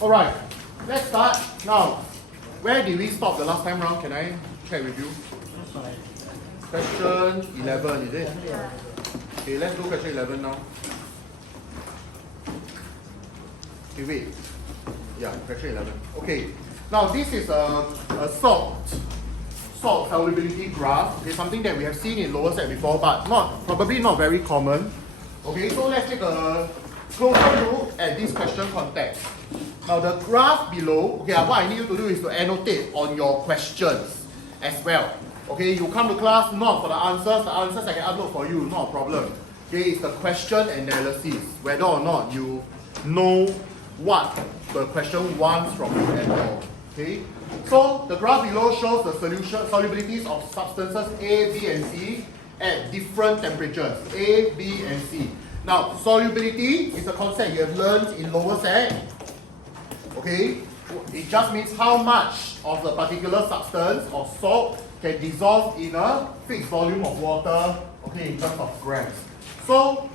Alright, let's start. Now, where did we stop the last time round? Can I check with you? Question 11, is it? Yeah. Okay, let's do question 11 now. Okay, wait. Yeah, question 11. Okay, now this is a salt solubility graph. Okay, something that we have seen in lower set before, but probably not very common. Okay, so let's take a closer look at this question context. Now the graph below, okay, what I need you to do is to annotate on your questions as well. Okay, you come to class not for the answers I can upload for you, not a problem. Okay, it's the question analysis, whether or not you know what the question wants from you at all. Okay, so the graph below shows the solubilities of substances A, B, and C at different temperatures, A, B, and C. Now, solubility is a concept you have learned in lower sec. Okay, it just means how much of the particular substance or salt can dissolve in a fixed volume of water, okay, in terms of grams. So,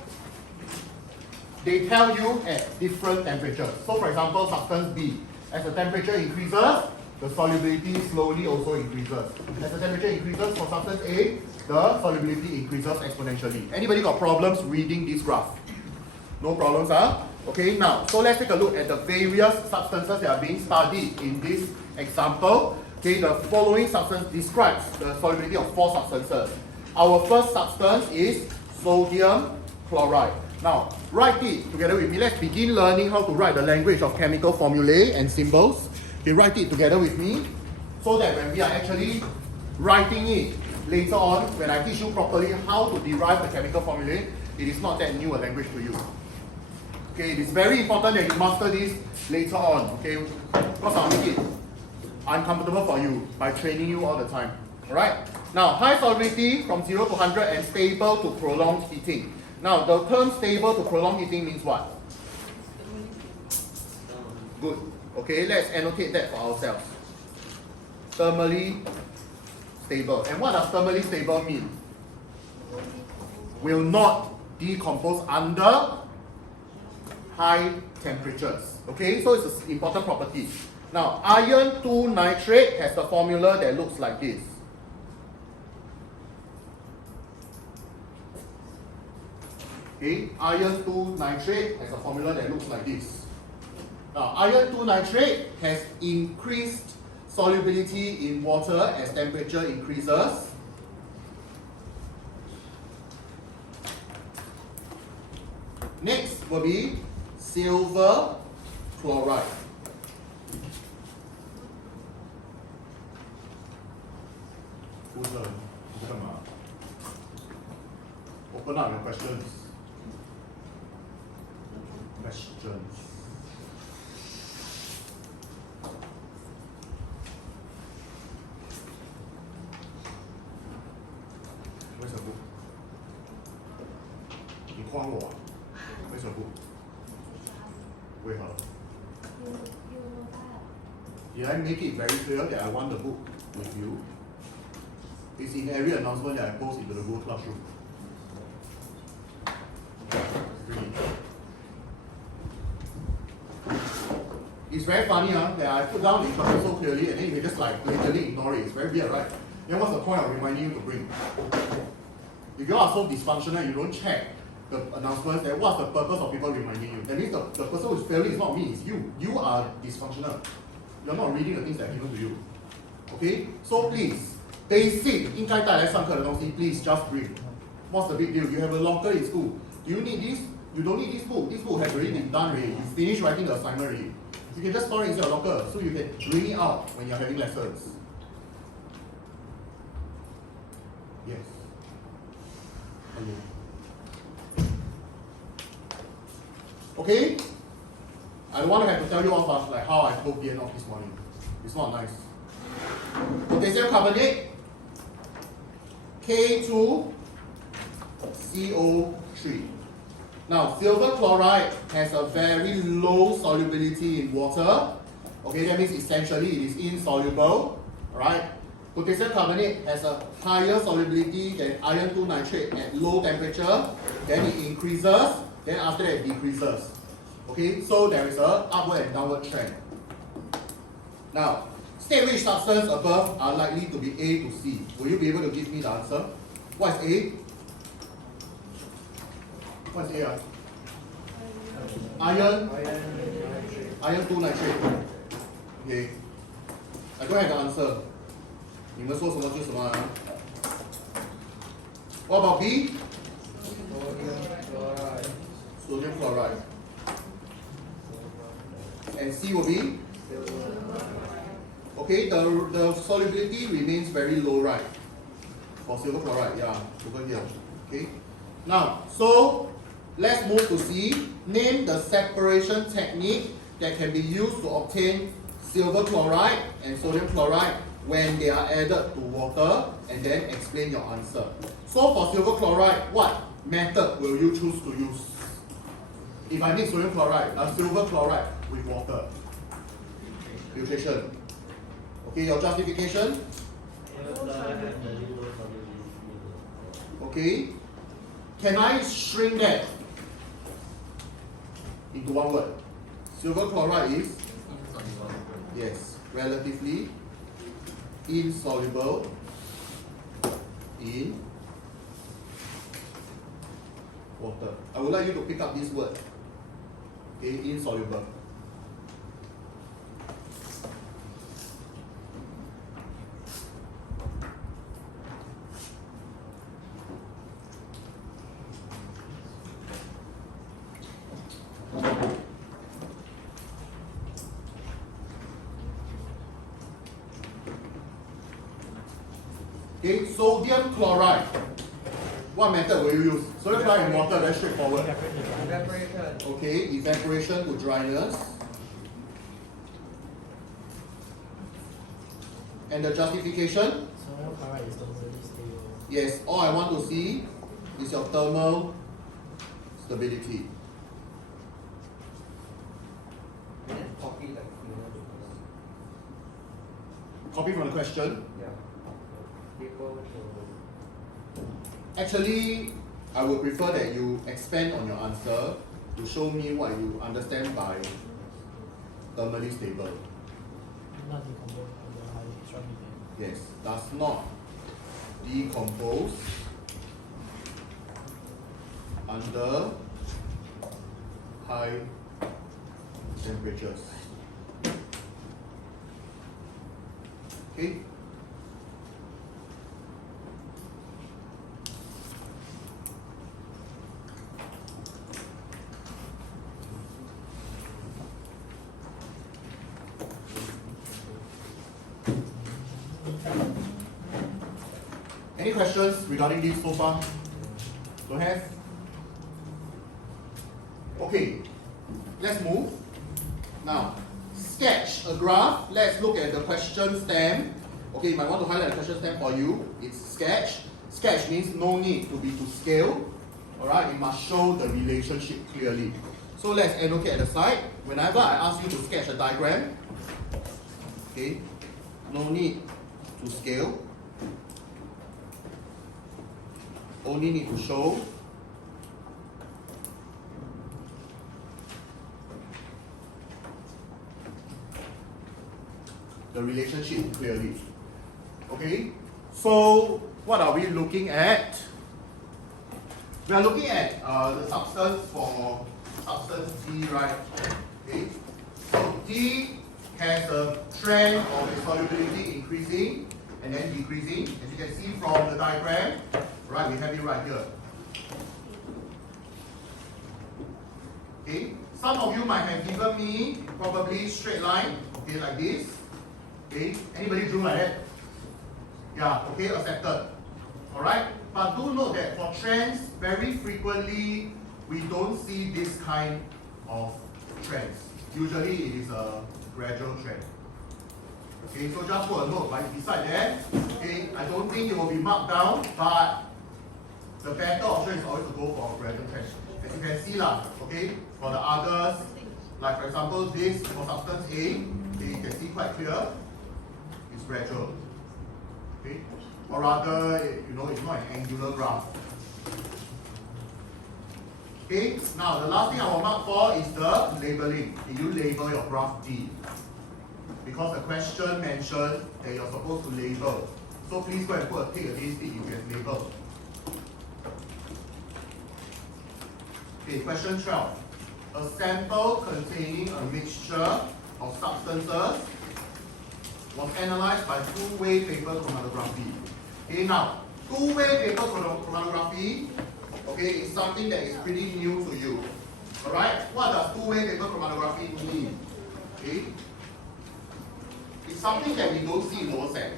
they tell you at different temperatures. So, for example, substance B, as the temperature increases, the solubility slowly also increases. As the temperature increases for substance A, the solubility increases exponentially. Anybody got problems reading this graph? No problems, huh? Okay, now, so let's take a look at the various substances that are being studied in this example. Okay, the following substance describes the solubility of 4 substances. Our first substance is sodium chloride. Now, write it together with me. Let's begin learning how to write the language of chemical formulae and symbols. Okay, write it together with me so that when we are actually writing it later on, when I teach you properly how to derive the chemical formulae, it is not that new a language to you. Okay, it is very important that you master this later on, okay? Because I'll make it uncomfortable for you by training you all the time. Alright? Now, high solubility from 0 to 100 and stable to prolonged heating. Now, the term stable to prolonged heating means what? Good. Okay, let's annotate that for ourselves. Thermally stable. And what does thermally stable mean? Will not decompose under high temperatures. Okay, so it's an important property. Now, iron 2 nitrate has the formula that looks like this. Okay, iron 2 nitrate has a formula that looks like this. Now, iron 2 nitrate has increased solubility in water as temperature increases. Next will be silver chloride. Open up your questions. Where's the book? 你诓我啊 Where's the book? 为何? Did I make it very clear that I want the book with you? It's in every announcement that I post into the Google Classroom. It's very funny that I put down the instructions so clearly and then you can just like blatantly ignore it. It's very weird, right? Then what's the point of reminding you to bring? If you are so dysfunctional and you don't check the announcements, then what's the purpose of people reminding you? That means the person who's failing is not me, it's you. You are dysfunctional. You're not reading the things that are given to you. Okay? So please, basic 应该带来上课的东西 please just bring. What's the big deal? You have a locker in school. Do you need this? You don't need this book. This book has already been done already. You finished writing the assignment already. You can just store it inside your locker so you can bring it out when you're having lessons. Yes. Hello. Okay? I don't want to have to tell you off like how I told Ian off this morning. It's not nice. Potassium carbonate, K2CO3. Now, silver chloride has a very low solubility in water. Okay, that means essentially it is insoluble. Alright? Potassium carbonate has a higher solubility than iron 2 nitrate at low temperature. Then it increases. Then after that it decreases. Okay, so there is a upward and downward trend. Now, state which substance above are likely to be A to C. Will you be able to give me the answer? What is A? What is A? Iron? Iron 2 nitrate. Okay. I don't have the answer. 你们说什么就什么啊 What about B? Sodium chloride. And C will be? Okay, the solubility remains very low, right? For silver chloride, yeah, over here. Okay. Now, so let's move to C. Name the separation technique that can be used to obtain silver chloride and sodium chloride when they are added to water, and then explain your answer. So for silver chloride, what method will you choose to use? If I mix sodium chloride, silver chloride with water. Filtration. Okay, your justification? Okay. Can I shrink that into one word? Silver chloride is? Yes, relatively insoluble in water. I would like you to pick up this word. Okay, insoluble. Okay, sodium chloride. What method will you use? Sodium chloride in water, very straightforward. Evaporation. Okay, evaporation to dryness. And the justification? Sodium chloride is totally stable. Yes, all I want to see is your thermal stability. And then copy like Copy from the question. yeah. People Actually, I would prefer that you expand on your answer to show me what you understand by thermally stable. not decompose under high strong event. Yes, does not decompose under high temperatures. Okay? Any questions regarding this so far? Don't have? Okay, let's move. Now, sketch a graph. Let's look at the question stem. Okay, you might want to highlight the question stem for you. It's sketch. Sketch means no need to be to scale. Alright, it must show the relationship clearly. So let's annotate at the side. Whenever I ask you to sketch a diagram, okay, no need to scale. Only need to show the relationship clearly. Okay, so what are we looking at? We are looking at the substance for substance D, right? Okay, so D has a trend of its solubility increasing and then decreasing. As you can see from the diagram, right, we have it right here. Okay, some of you might have given me probably straight line, okay, like this. Okay, anybody drew like that? Yeah, okay, accepted. Alright, but do note that for trends, very frequently we don't see this kind of trends. Usually it is a gradual trend. Okay, so just put a note right beside that. Okay, I don't think it will be marked down, but the better option is always to go for a gradual trend. As you can see lah, okay, for the others, like for example this for substance A, okay, you can see quite clear, it's gradual. Okay, or rather, you know, it's not an angular graph. Okay, now the last thing I will mark for is the labeling. Did you label your graph D? Because the question mentioned that you're supposed to label. So please go and put a tick against it if you have labeled. Okay, question 12. A sample containing a mixture of substances was analyzed by two-way paper chromatography. Okay, now, two-way paper chromatography, okay, is something that is pretty new to you. Alright? What does two-way paper chromatography mean? Okay? It's something that we don't see in lower sec.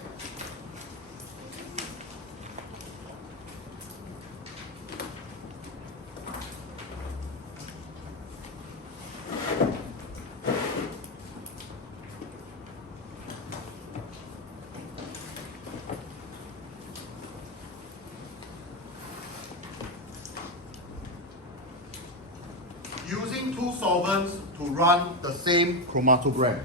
Using two solvents to run the same chromatogram.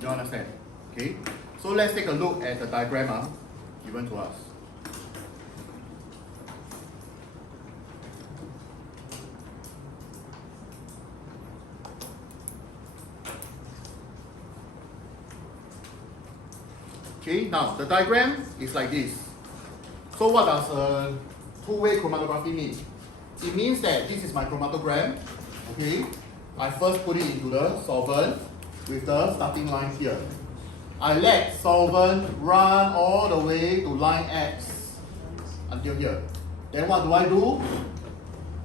You understand? Okay. So let's take a look at the diagram given to us. Okay, now the diagram is like this. So what does two-way chromatography mean? It means that this is my chromatogram. Okay, I first put it into the solvent with the starting line here. I let solvent run all the way to line X until here. Then what do I do?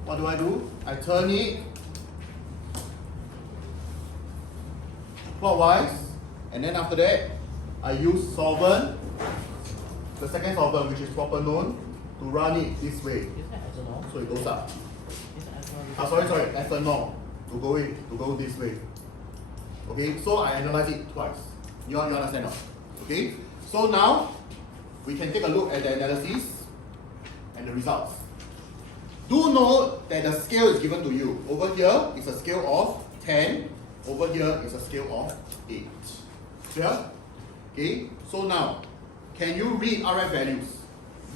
What do I do? I turn it clockwise, and then after that, I use solvent, the second solvent, which is propanone, to run it this way. So it goes up. Sorry, ethanol to go this way. Okay, so I analyze it twice. You understand now? Okay, so now we can take a look at the analysis and the results. Do note that the scale is given to you. Over here is a scale of 10. Over here is a scale of 8. Clear? Okay, so now, can you read RF values?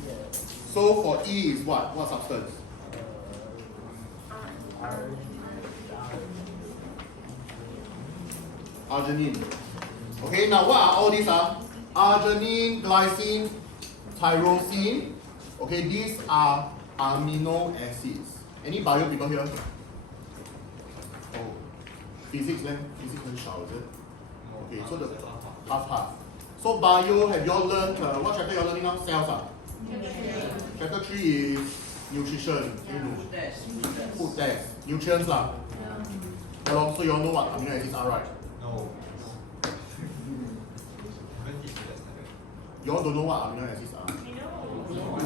Yes. So for E is what? What substance? Arginine. Okay, now what are all these? Arginine, glycine, tyrosine. Okay, these are amino acids. Any bio people here? Oh, physics then? Physics very shallow, is it? Okay, so the half. So bio, have you all learned, what chapter you all learning now? Cells. Chapter 3 is nutrition. Food test. Nutrients lah. Yeah, so you all know what amino acids are, right? No. You all don't know what amino acids are? No.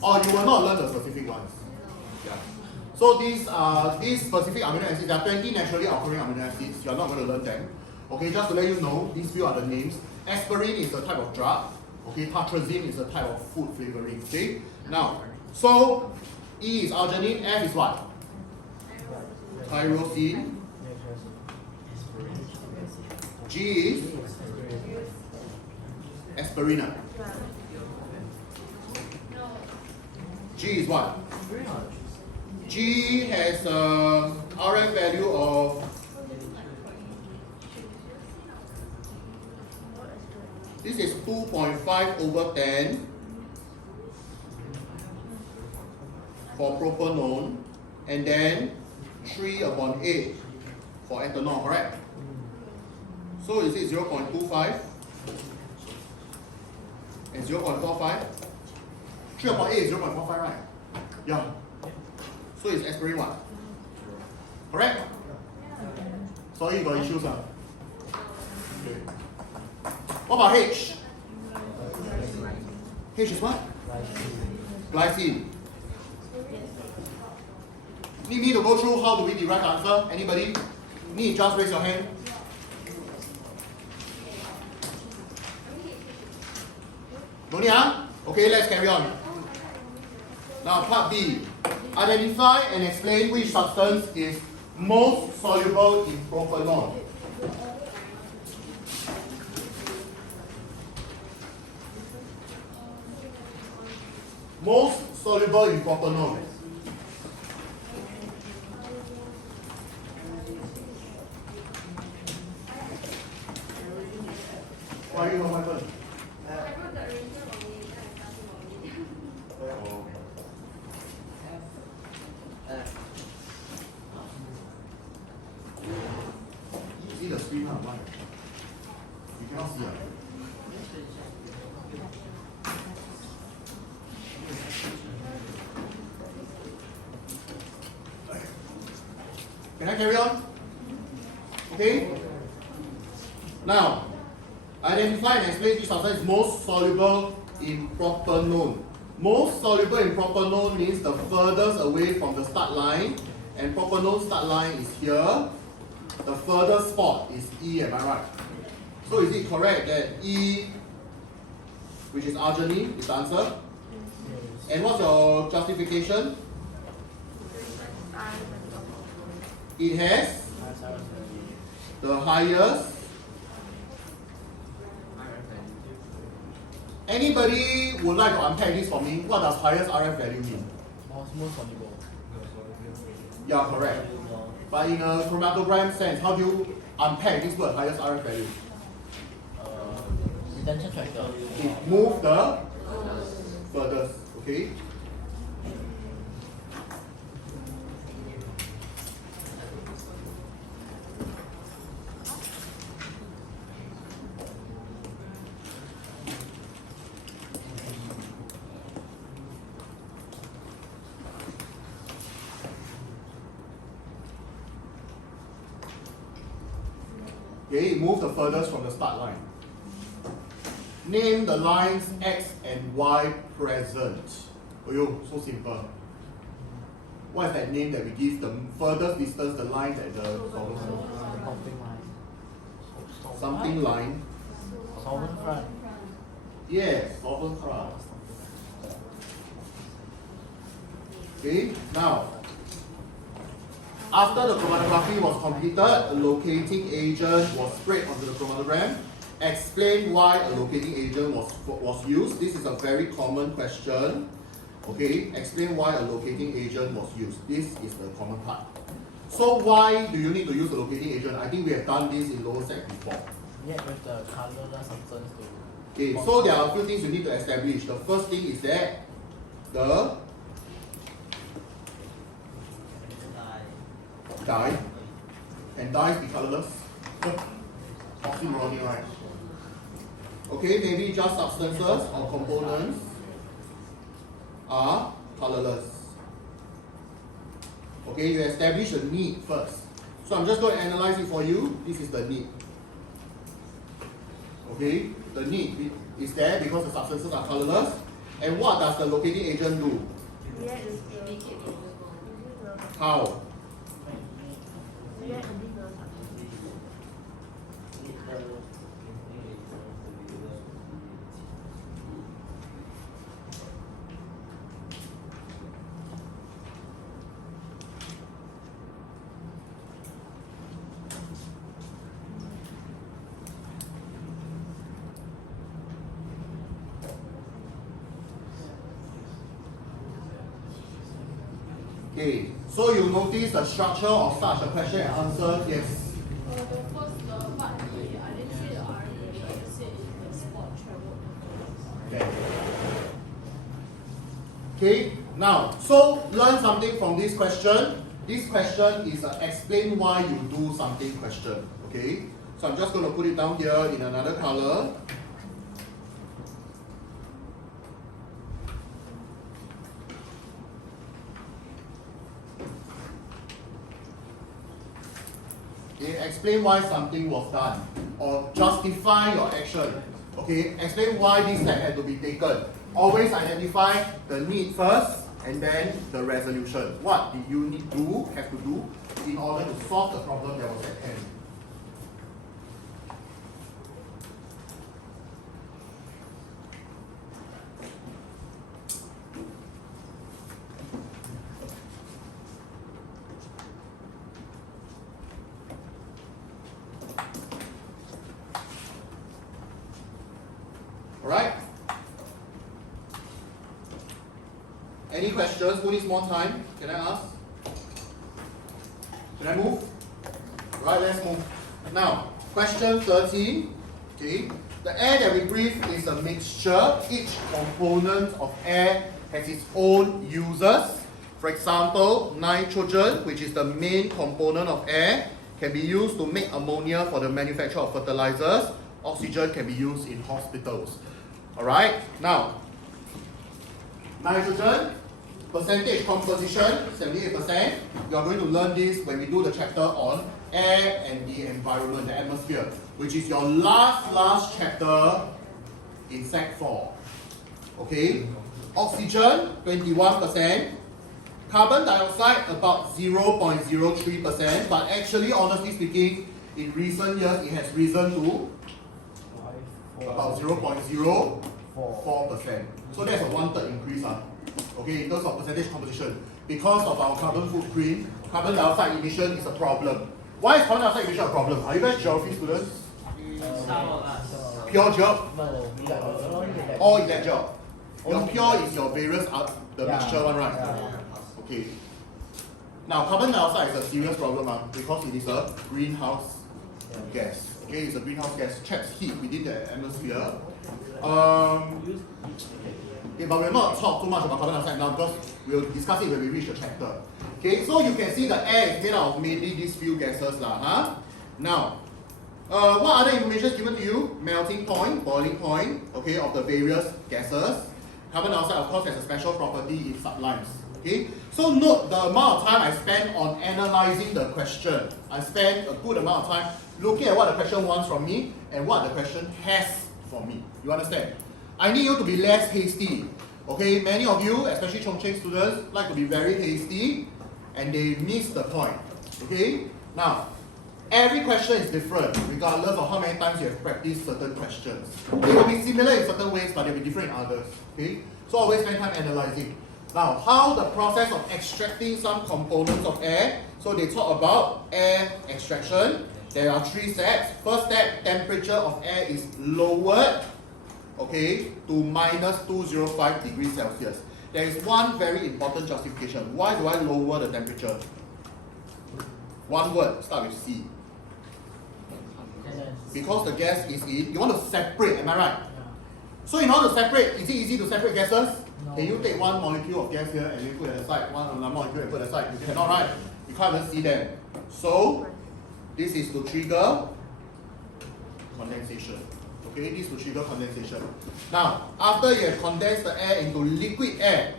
Oh, you will not learn the specific ones. Yeah. So these specific amino acids, there are 20 naturally occurring amino acids. You are not going to learn them. Okay, just to let you know, these few are the names. Aspirin is a type of drug. Okay, tartrazine is a type of food flavoring. Okay, now, so E is arginine, F is what? Tyrosine. G is aspirina. G is what? G has a RF value of this is 2.5 over 10 for propanone, and then 3 upon 8 for ethanol, correct? So is it 0.25 and 0.45? 3 upon 8 is 0.45, right? Yeah. So it's aspirin what? Correct? Sorry, you got issues. Okay. What about H? H is what? Glycine. Need me to go through how do we derive the answer? Anybody? Need just raise your hand. No need, huh? Okay, let's carry on. Now, part B. Identify and explain which substance is most soluble in propanol. Most soluble in propanol. Why you know my turn? You see the screen now? Why? You cannot see it. Can I carry on? Okay? Now, identify and explain which substance is most soluble in propanol. Most soluble in propanol means the furthest away from the start line, and propanol start line is here. The furthest spot is E, am I right? So is it correct that E, which is arginine, is the answer? And what's your justification? It has the highest. Anybody would like to unpack this for me? What does highest RF value mean? Most soluble. Yeah, correct. But in a chromatogram sense, how do you unpack this word, highest RF value? Retention factor. It moves the furthest, okay? Okay, move the furthest from the start line. Name the lines X and Y present. Oh yo, so simple. What is that name that we give the furthest distance, the line that the solvent something line? Solvent front. Yes, solvent front. Okay, now after the chromatography was completed, a locating agent was sprayed onto the chromatogram. Explain why a locating agent was used. This is a very common question. Okay, explain why a locating agent was used. This is the common part. So why do you need to use a locating agent? I think we have done this in lower sec before. Yeah, with the colorless substance to. Okay, so there are a few things you need to establish. The first thing is that the dye, can dyes be colorless? Oxymoronic, right? Okay, maybe just substances or components are colorless. Okay, you establish the need first. So I'm just going to analyze it for you. This is the need. Okay, the need is there because the substances are colorless. And what does the locating agent do? How? Okay, so you notice the structure of such a question and answer, yes. The first part, I didn't say the R, I said the spot traveled. Okay, now, so learn something from this question. This question is an explain why you do something question. Okay, so I'm just going to put it down here in another color. Okay, explain why something was done or justify your action. Okay, explain why this step had to be taken. Always identify the need first and then the resolution. What did you have to do in order to solve the problem that was at hand? Alright? Any questions? Who needs more time? Can I ask? Can I move? Right, let's move. Now, question 13. Okay. The air that we breathe is a mixture. Each component of air has its own uses. For example, nitrogen, which is the main component of air, can be used to make ammonia for the manufacture of fertilizers. Oxygen can be used in hospitals. Alright, now, nitrogen, percentage composition, 78%. You are going to learn this when we do the chapter on air and the environment, the atmosphere, which is your last chapter in Sec 4. Okay, oxygen, 21%. Carbon dioxide, about 0.03%, but actually, honestly speaking, in recent years, it has risen to about 0.04%. So that's a 1/3 increase. Okay, in terms of percentage composition. Because of our carbon footprint, carbon dioxide emission is a problem. Why is carbon dioxide emission a problem? Are you guys geography students? Some of us. Pure geog? No, All in that geog. Your pure is your various, the mixture one, right? Yeah. Okay. Now, carbon dioxide is a serious problem because it is a greenhouse gas. Okay, it's a greenhouse gas, traps heat within the atmosphere. Okay, but we'll not talk too much about carbon dioxide now because we'll discuss it when we reach the chapter. Okay, so you can see the air is made out of mainly these few gases lah. Now, what other information is given to you? Melting point, boiling point, okay, of the various gases. Carbon dioxide, of course, has a special property, it sublimes. Okay, so note the amount of time I spent on analyzing the question. I spent a good amount of time looking at what the question wants from me and what the question has for me. You understand? I need you to be less hasty. Okay, many of you, especially Chongqing students, like to be very hasty and they miss the point. Okay, now every question is different regardless of how many times you have practiced certain questions. They will be similar in certain ways, but they will be different in others. Okay, so always spend time analyzing. Now, how the process of extracting some components of air. So they talk about air extraction. There are 3 steps. First step, temperature of air is lowered, okay, to minus 205 degrees Celsius. There is one very important justification. Why do I lower the temperature? One word, start with C. Because the gas is in, you want to separate, am I right? So in order to separate, is it easy to separate gases? No. Can you take one molecule of gas here and you put it aside, one another molecule and put it aside? You cannot, right? You can't even see them. So, this is to trigger condensation. Okay, this is to trigger condensation. Now, after you have condensed the air into liquid air,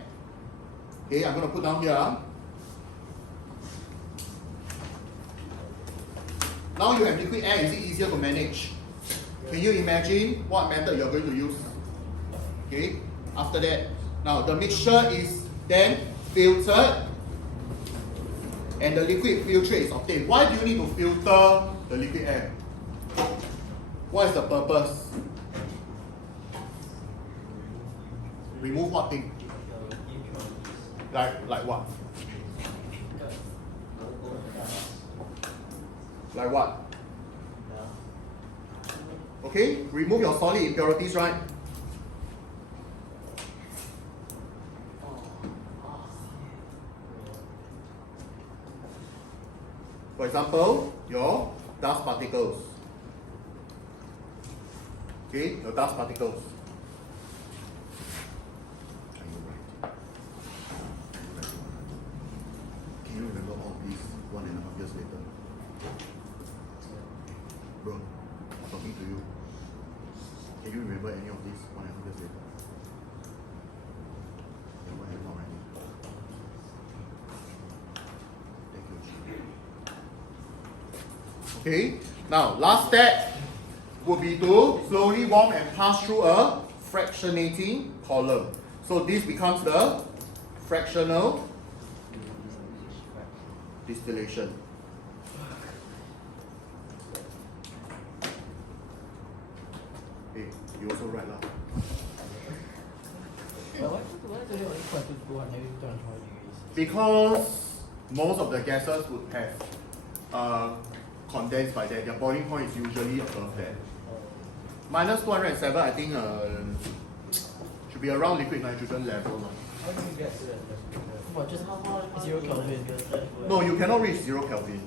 okay, I'm going to put down here. Now you have liquid air, is it easier to manage? Can you imagine what method you're going to use? Okay, after that, now the mixture is then filtered and the liquid filtrate is obtained. Why do you need to filter the liquid air? What is the purpose? Remove what thing? Like what? Like what? Okay, remove your solid impurities, right? For example, your dust particles. Okay, your dust particles. Can you remember all these 1.5 years later? Bro, I'm talking to you. Can you remember any of these 1.5 years later? Yeah, why not already? Thank you. Okay, now last step would be to slowly warm and pass through a fractionating column. So this becomes the fractional distillation. Hey, you also write lah. Because most of the gases would have condensed by that. Their boiling point is usually above that. Minus 207, I think, should be around liquid nitrogen level. What, just 0 Kelvin? No, you cannot reach 0 Kelvin.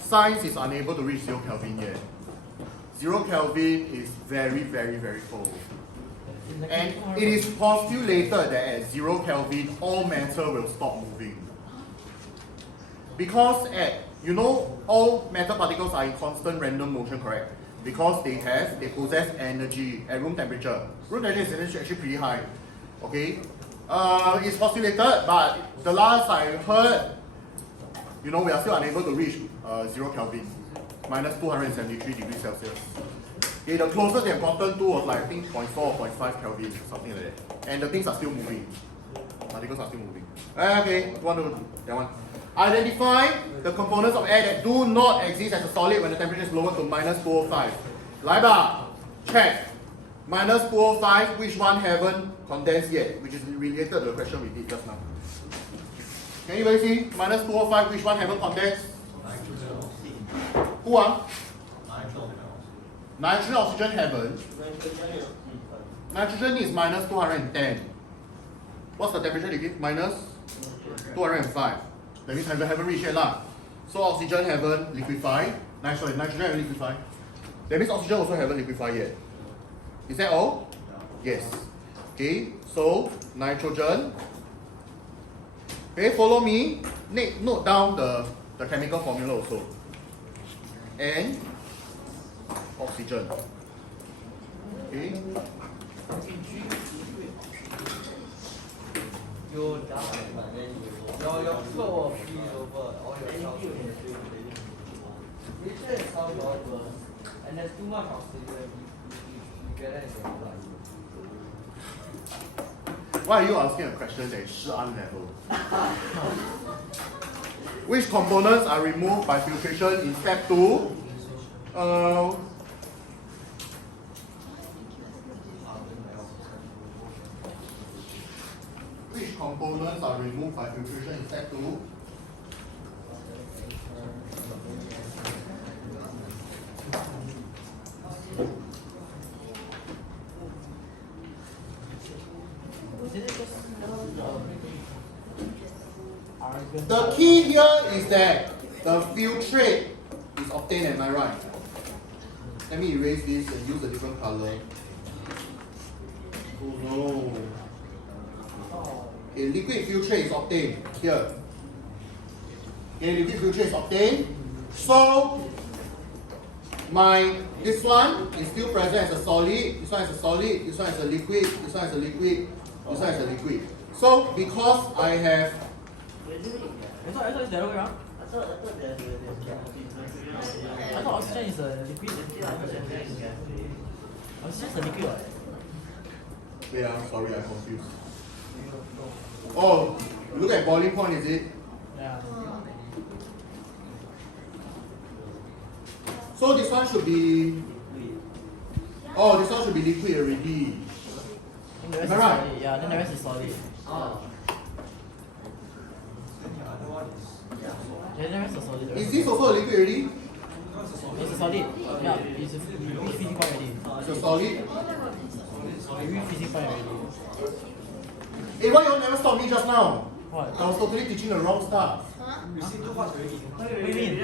Science is unable to reach 0 Kelvin yet. 0 Kelvin is very, very, very cold. And it is postulated that at 0 Kelvin, all matter will stop moving. Because you know, all matter particles are in constant random motion, correct? Because they possess energy at room temperature. Room temperature is actually pretty high. Okay? It's postulated, but the last I heard, you know, we are still unable to reach 0 Kelvin, minus 273 degrees Celsius. Okay, the closest they've gotten to was like, I think 0.4 or 0.5 Kelvin, something like that. And the things are still moving. Particles are still moving. Okay, that one. Identify the components of air that do not exist as a solid when the temperature is lower to minus 205. Laiba, check. Minus 205, which one haven't condensed yet? Which is related to the question we did just now. Can anybody see? Minus 205, which one haven't condensed? Who are? Nitrogen, oxygen haven't. Nitrogen is minus 210. What's the temperature they give? Minus 205. That means haven't reached yet lah. So oxygen haven't liquefied. Nitrogen haven't liquefied. That means oxygen also haven't liquefied yet. Is that all? Yes. Okay, so nitrogen. Okay, follow me. Note down the chemical formula also. And oxygen. Okay. Your foot will freeze over all your cells. Nature is how God works, and there's too much oxygen together in your blood. Why are you asking a question that is Shi'an level? Which components are removed by filtration in step 2? Which components are removed by filtration in step 2? The key here is that the filtrate is obtained, am I right? Let me erase this and use a different color. Oh no. Okay, liquid filtrate is obtained here. Okay, liquid filtrate is obtained. So this one is still present as a solid, this one as a solid, this one as a liquid, this one as a liquid, this one as a liquid. So because I have I thought it's the other way around. I thought oxygen is a liquid. Oxygen is a liquid, right? yeah, sorry, I'm confused. Oh, look at boiling point, is it? Yeah. So this one should be. Oh, this one should be liquid already. Then the rest Am I is right? solid. Yeah, then the rest is solid. Yeah, the rest is solid. Is this also a liquid already? It's a solid. Yeah, it's a reach freezing point already. It's a solid. We reach freezing point already. Hey, why you all never stop me just now? What? I was totally teaching the wrong stuff. What do you mean?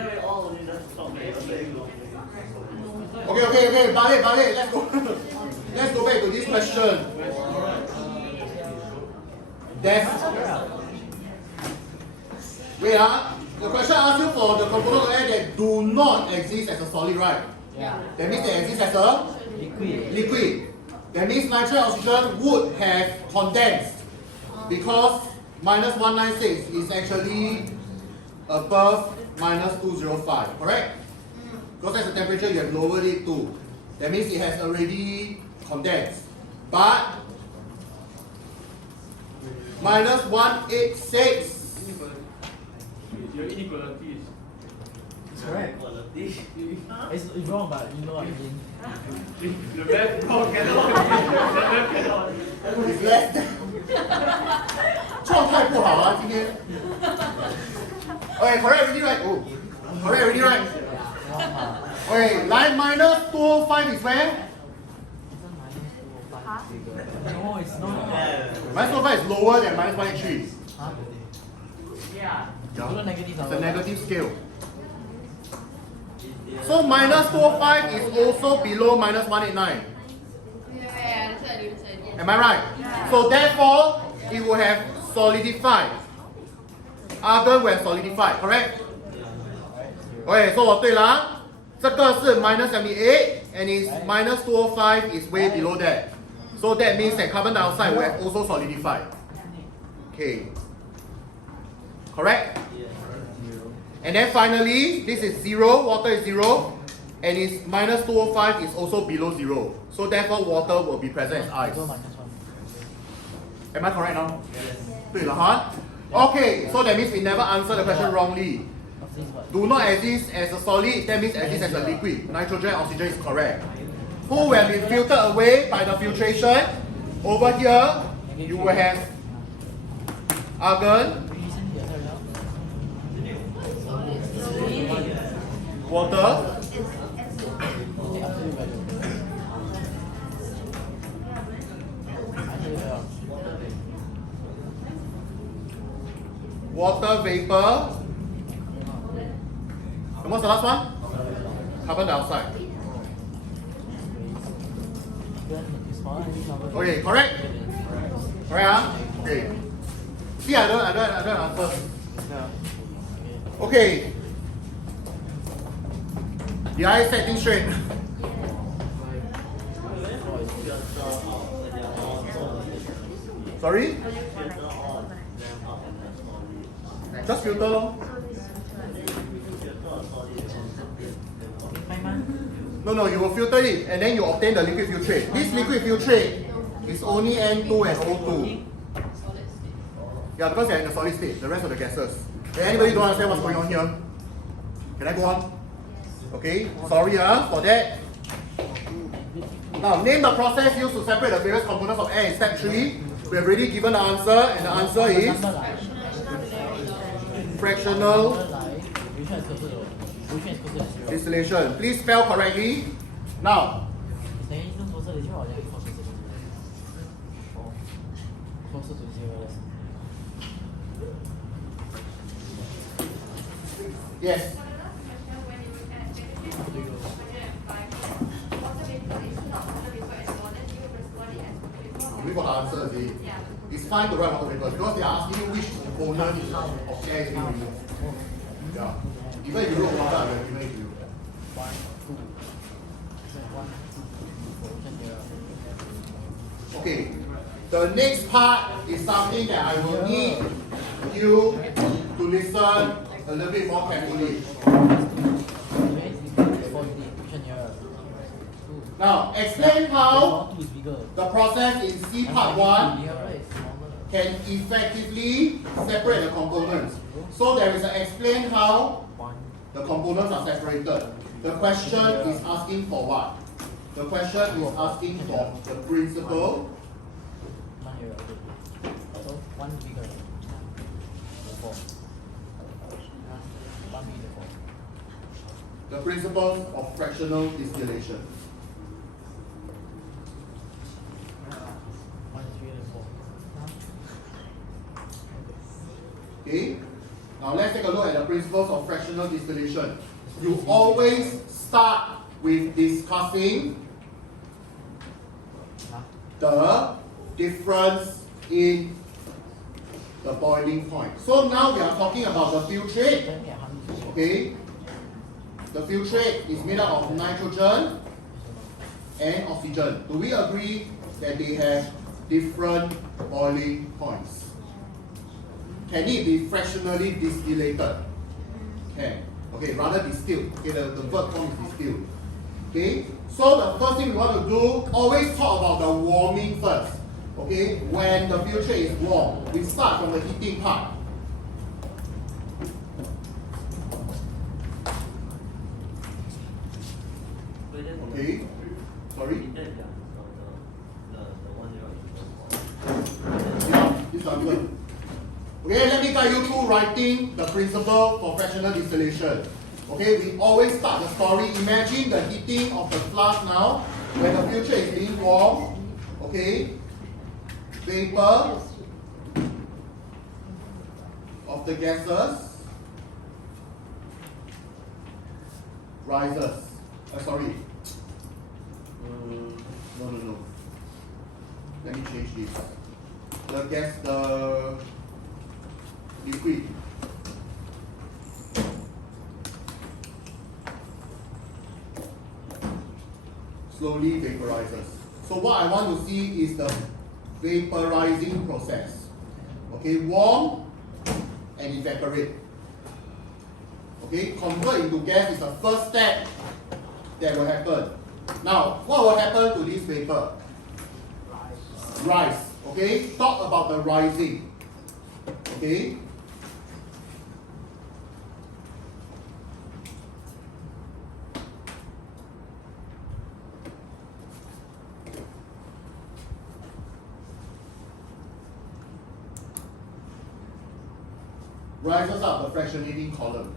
Okay, balik, let's go. Let's go back to this question. Wait, the question asks you for the component of air that do not exist as a solid, right? Yeah. That means they exist as a liquid. That means nitrogen and oxygen would have condensed because minus 196 is actually above minus 205, correct? Because that's the temperature you have lowered it to. That means it has already condensed. But minus 186. Your inequalities. It's correct. It's wrong, but you know what I mean. The left cannot. The left cannot. It's less than. 状态不好啊，今天。Okay, correct already right? Oh, correct already right? Okay, line minus 205 is where? No, it's not. Minus 205 is lower than minus 183. Huh? Yeah. Below negative It's a number. negative scale. So minus 205 is also below minus 189. Yeah, that's what I said. Yeah. Am I right? So therefore, it will have solidified. Argon will have solidified, correct? Okay, so 我对了啊，这个是 minus 78 and is minus 205 is way below that. So that means that carbon dioxide will have also solidified. Okay. Correct? And then finally, this is 0, water is 0, and is minus 205 is also below 0. So therefore, water will be present as ice. Go minus 1. Am I correct now? 对了哈 Okay, so that means we never answer the question wrongly. Of this what? Do not exist as a solid, that means exist as a liquid. Nitrogen, oxygen is correct. Who will be filtered away by the filtration? Over here, you will have argon, water, water vapor. And what's the last one? Carbon dioxide. Okay, correct? Correct, huh? Okay. See, I don't answer. Okay. Did I set things straight? Sorry? Just filter lor. No, you will filter it and then you obtain the liquid filtrate. This liquid filtrate is only N2 and O2. Yeah, because they're in a solid state, the rest of the gases. Anybody don't understand what's going on here? Can I go on? Okay, sorry for that. Now, name the process used to separate the various components of air in step 3. We have already given the answer, and the answer is fractional distillation. Please spell correctly. Now, yes. We got the answer, see? It's fine to write water vapor because they are asking you which component of air is being removed. Yeah. Even if you wrote water, I will give it to you. Okay. The next part is something that I will need you to listen a little bit more carefully. Now, explain how the process in C part 1 can effectively separate the components. So there is an explain how the components are separated. The question is asking for what? The question is asking for the principle. The principles of fractional distillation. Okay, now let's take a look at the principles of fractional distillation. You always start with discussing the difference in the boiling point. So now we are talking about the filtrate. Okay, the filtrate is made up of nitrogen and oxygen. Do we agree that they have different boiling points? Can it be fractionally distillated? Can. Okay, rather distilled. Okay, the verb form is distilled. Okay, so the first thing we want to do, always talk about the warming first. Okay, when the filtrate is warm, we start from the heating part. Okay, sorry? Yeah, this one good. Okay, let me guide you through writing the principle for fractional distillation. Okay, we always start the story. Imagine the heating of the flask now, when the filtrate is being warmed. Okay, vapor of the gases rises. Sorry. No. Let me change this. The liquid slowly vaporizes. So what I want to see is the vaporizing process. Okay, warm and evaporate. Okay, convert into gas is the first step that will happen. Now, what will happen to this vapor? Rise. Okay, talk about the rising. Okay. Rises up the fractionating column.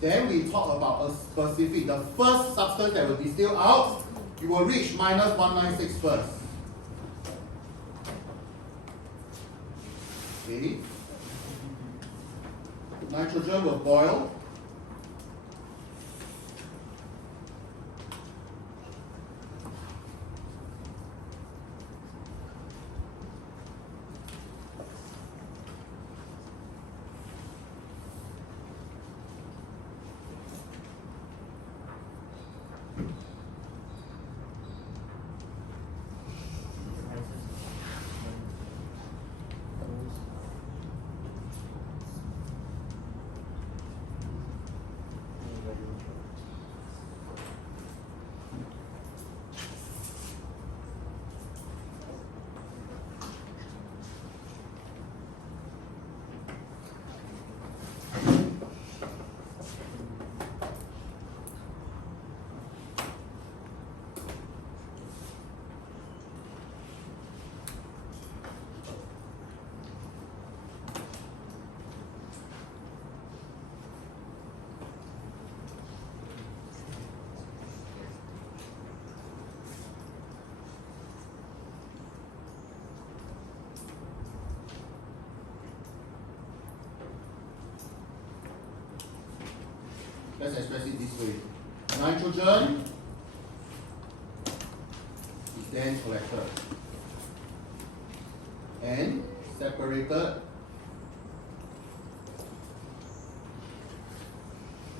Then we talk about a specific, the first substance that will distill out, you will reach minus 196 first. Okay. Nitrogen will boil. Let's express it this way. Nitrogen is then collected and separated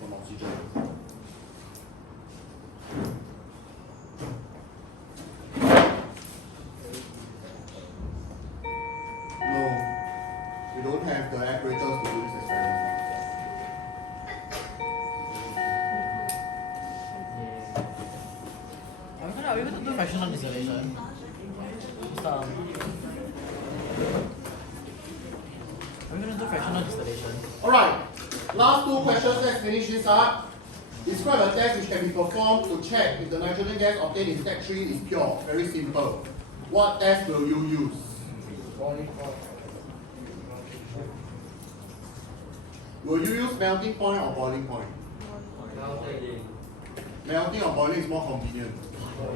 from oxygen. No, we don't have the apparatus to do this experiment. Are we going to do fractional distillation? Are we going to do fractional distillation? Alright, last two questions, let's finish this up. Describe a test which can be performed to check if the nitrogen gas obtained in step 3 is pure. Very simple. What test will you use? Will you use melting point or boiling point? Melting or boiling is more convenient.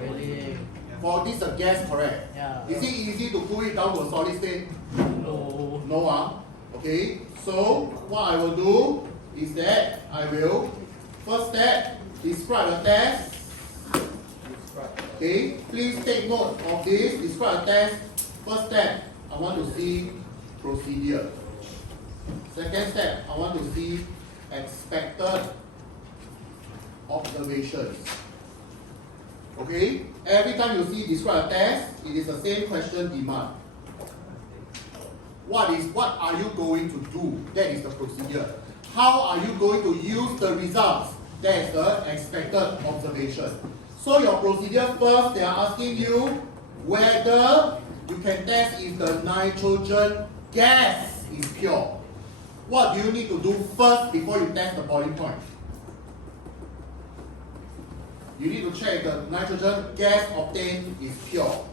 Really? For this a gas, correct? Yeah. Is it easy to cool it down to a solid state? No. No, okay. So what I will do is that I will first step describe a test. Okay, please take note of this. Describe a test. First step, I want to see procedure. Second step, I want to see expected observations. Okay, every time you see describe a test, it is the same question demand. What are you going to do? That is the procedure. How are you going to use the results? That is the expected observation. So your procedure first, they are asking you whether you can test if the nitrogen gas is pure. What do you need to do first before you test the boiling point? you need to check the nitrogen gas obtained is pure.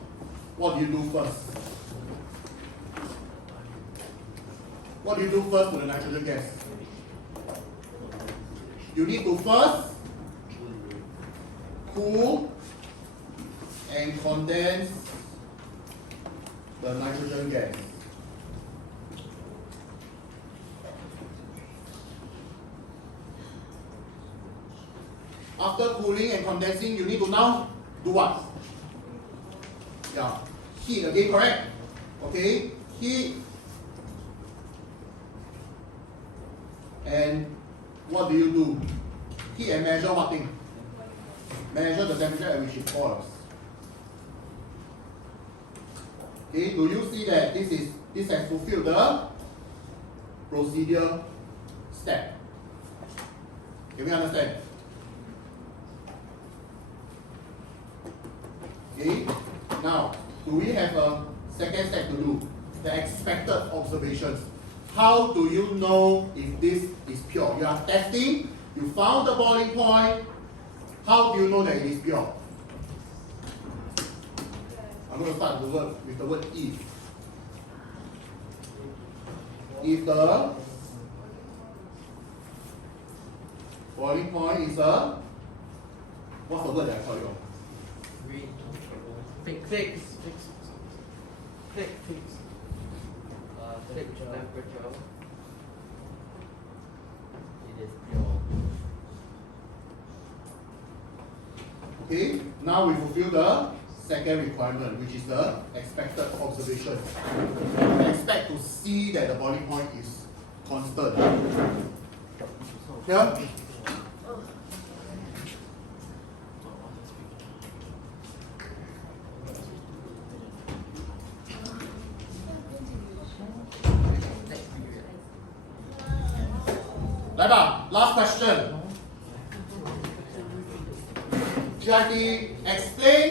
What do you do first? What do you do first to the nitrogen gas? You need to first cool and condense the nitrogen gas. After cooling and condensing, you need to now do what? Yeah, heat again, correct? Okay, heat. And what do you do? Heat and measure what thing? Measure the temperature at which it boils. Okay, do you see that this has fulfilled the procedure step? Can we understand? Okay, now do we have a second step to do? The expected observations. How do you know if this is pure? You are testing, you found the boiling point. How do you know that it is pure? I'm going to start with the word if. If the boiling point is a, what's the word that I tell you? Fix. Temperature. It is pure. Okay, now we fulfill the second requirement, which is the expected observation. We expect to see that the boiling point is constant. Yeah? Last question. GIT, explain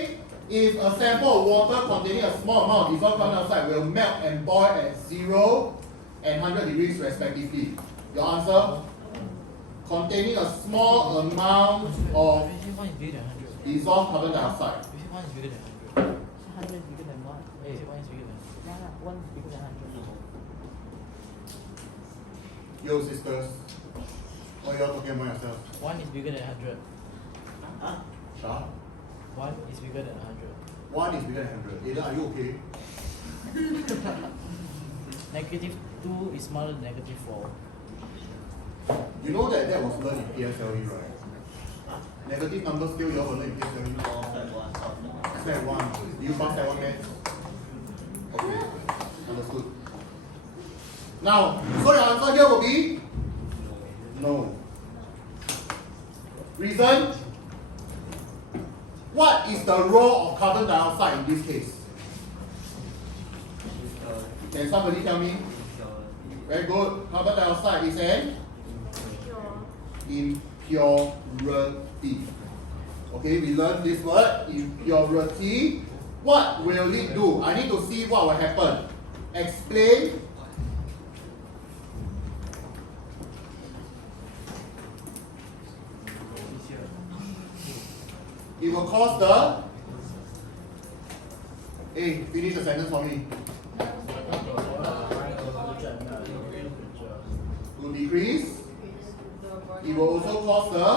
if a sample of water containing a small amount of dissolved carbon dioxide will melt and boil at 0 and 100 degrees respectively. Your answer? Containing a small amount of dissolved carbon dioxide. Which one is bigger than 100? 100 is bigger than what? Which one is bigger than? Yeah, one is bigger than 100. Yo, sisters. What are you all talking about yourself? One is bigger than 100. Shah? One is bigger than 100. One is bigger than 100. Ada, are you okay? -2 is smaller than -4. You know that was learned in PSLE, right? Negative number scale you all learn in PSLE. Step 1. Do you pass that one, man? Okay. Understood. Now, so your answer here will be no. Reason? What is the role of carbon dioxide in this case? Can somebody tell me? Very good. Carbon dioxide is an impurity. Okay, we learned this word, impurity. What will it do? I need to see what will happen. Explain. It will cause the, hey, finish the sentence for me. To decrease. It will also cause the,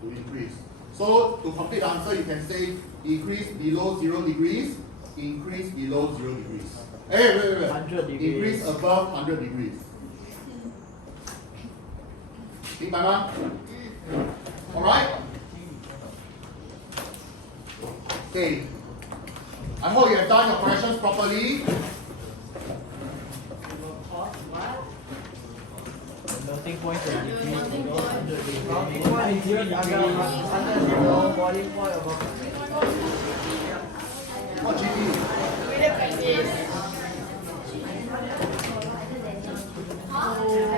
to increase. So to complete the answer, you can say decrease below 0 degrees, increase below 0 degrees. Hey, wait. 100 degrees. Increase above 100 degrees. 明白吗? Alright? Okay. I hope you have done your corrections properly. The melting point will decrease below 100 degrees. Boiling point above. What GP? We did practice.